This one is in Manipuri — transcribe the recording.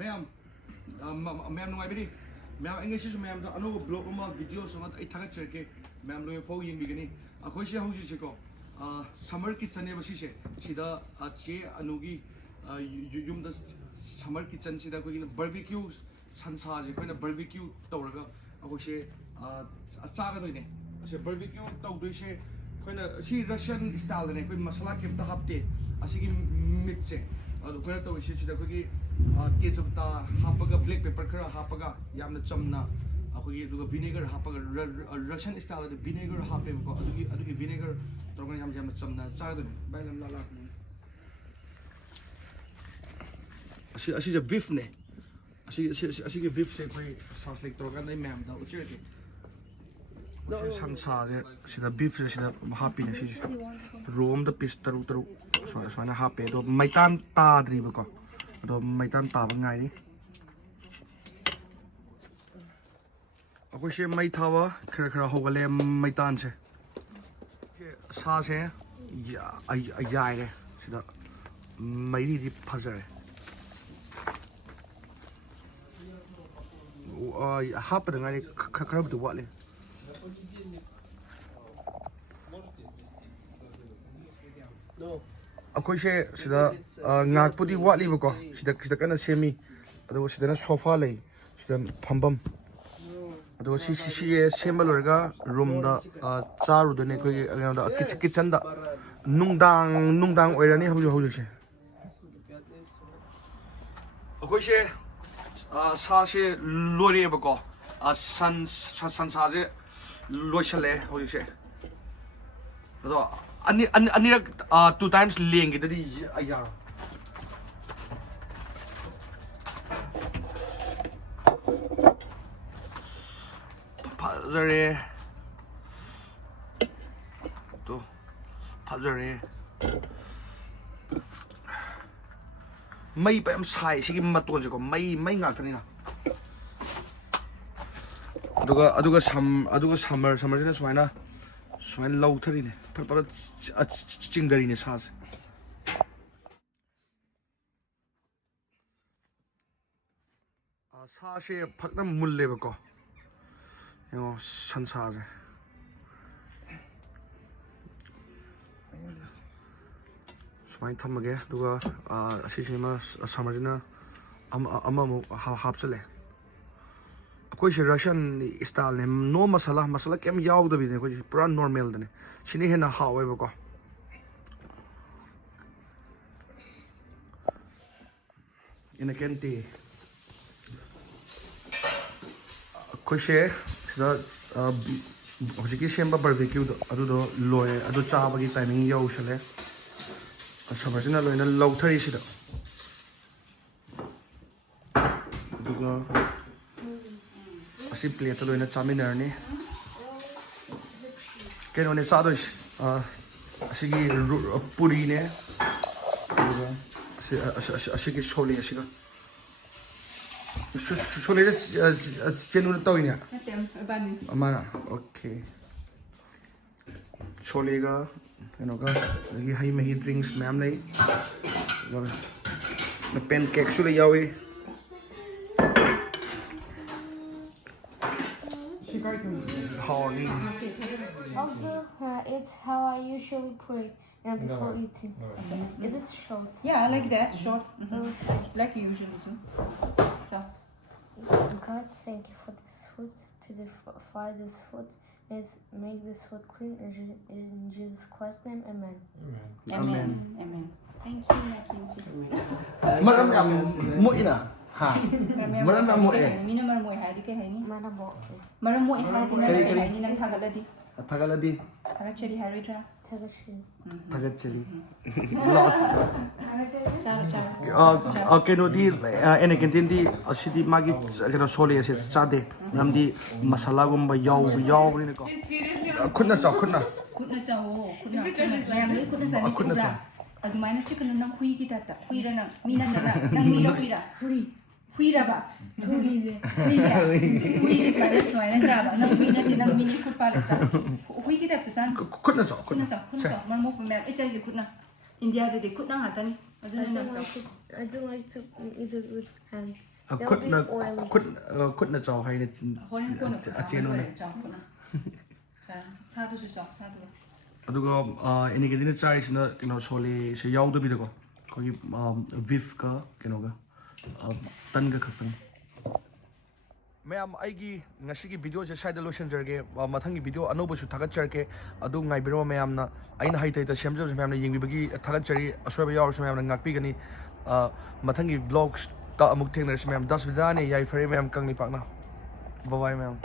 Ma'am, ma'am nung ibili. Ma'am English is ma'am da ano blog uma video sa mat ay tagat cheke. Ma'am lo yung phone yung bigani. Ako siya hong siya ko. Summer kitchen ne basi siya. Sida che anugi yung da summer kitchen sida ko barbecue sansa je ko na barbecue tawraga ako siya chaga doi ne. Siya barbecue taw doi siya ko na si Russian style ne ko masala kemta hapte. Asigi meat se. Ado ko na taw siya sida ko gi तेजपत्ता हापगा ब्लैक पेपर खरा हापगा यामना चमना अखोगी दुगा विनेगर हापगा रशियन स्टाइल द विनेगर हापे को अदुगी विनेगर तोरगन यामना चमना चादु बाइलम लाला असी ज बीफ ने असी के बीफ से कोई सॉस लाइक तोरगन नै मैम दा उचे के संसा जे सिदा बीफ से सिदा हापी ने सि रोम द पीस तरु तरु सोना हापे दो मैतान ताद्री बको तो मैदान ताब गाई अखोसे मै थावा खरा खरा होगले मैदान से सा से याइरे सिदा मैरी दि फजरे हापद गाई खरा बदु वाले अखोसे सिदा ngakpudi watli bako sida kana semi ado sida na sofa lei sida phambam ado si sembal orga room da charu dane koi da kitchen da nungdang oirani hoju se akhoi sa se lore bako san sa je loisale hoju se ado anirak 2 times lengi dadi ayar Pazare to Pazare mai pa am sai sigi maton ko mai ngak tani na aduga summer jina suaina low thari ne par chingdari ne sa se phakna mulle ba ko yo sansa je suain thamage duga asisima samarjina amamu hapsale कोई से रशियन स्टाइल ने नो मसाला केम याव दबि ने कोई पूरा नॉर्मल दने सिनि हेना हावे बको इनकेंटी कोई से सिदा हजिकी सेम्बा बारबेक्यू दो लोय अदो चाबगी टाइमिंग याव सले समझना लोयना लौथरी सिदा दुगा असी प्लेट लोइना चामिनरनी केनो ने सादोस असिगी पुरी ने असिगी सोले असिगा सोले चेनु तोइना अमाना ओके सोलेगा केनो का लगी हाई मही ड्रिंक्स मैम नै पैनकेक सुले यावे It's how I usually pray before eating. It is short. Yeah, I like that, short. Like you usually do. So. God, thank you for this food. Purify this food. Make this food clean. In Jesus Christ's name, amen. Amen. Thank you. Maram mo ina. Ha. Maram mo Mina maram mo hai di ke hai ni. Marabo. Maram mo hai di na hai ni nang thagaladi. Thagaladi. Thagachari hari tra. Thagachari. Lot. Chalo. Okay no di enekentin di asidi magi kena sole ase chade namdi masala gumba yaw ni ko. Khutna chaw. Khutna. Mayam ni khutna sa ni sura. Adumaina chicken nang hui ki tata. Hui ra nang mina nang mino hui ra. Hui ra ba. Hui is mana sa ba. Nang mina di nang mini khut pa la sa. Hui ki tata san. Khutna chaw. Man mo pa mayam ichai si khutna. India de khutna hatan. I don't like to eat it with hands. They'll be oily. khutna chaw hai ne chin Horen ko na ko achenu na ne chang ko na. Sa du su sa du. aduga ini ke din chai sina kino chole se yaw do bi ko koi beef ka kino ga tan ga khapang mayam aigi ngasi gi video je side lotion jerge mathang gi video anobo su thagat charke adu ngai biro mayam na aina hai tai ta semjo mayam na yengbi bagi thagat chari aswa yaw su mayam na ngakpi gani mathang gi vlogs ta amuk theng na mayam 10 bidane yai fare mayam kangni pakna bye bye mayam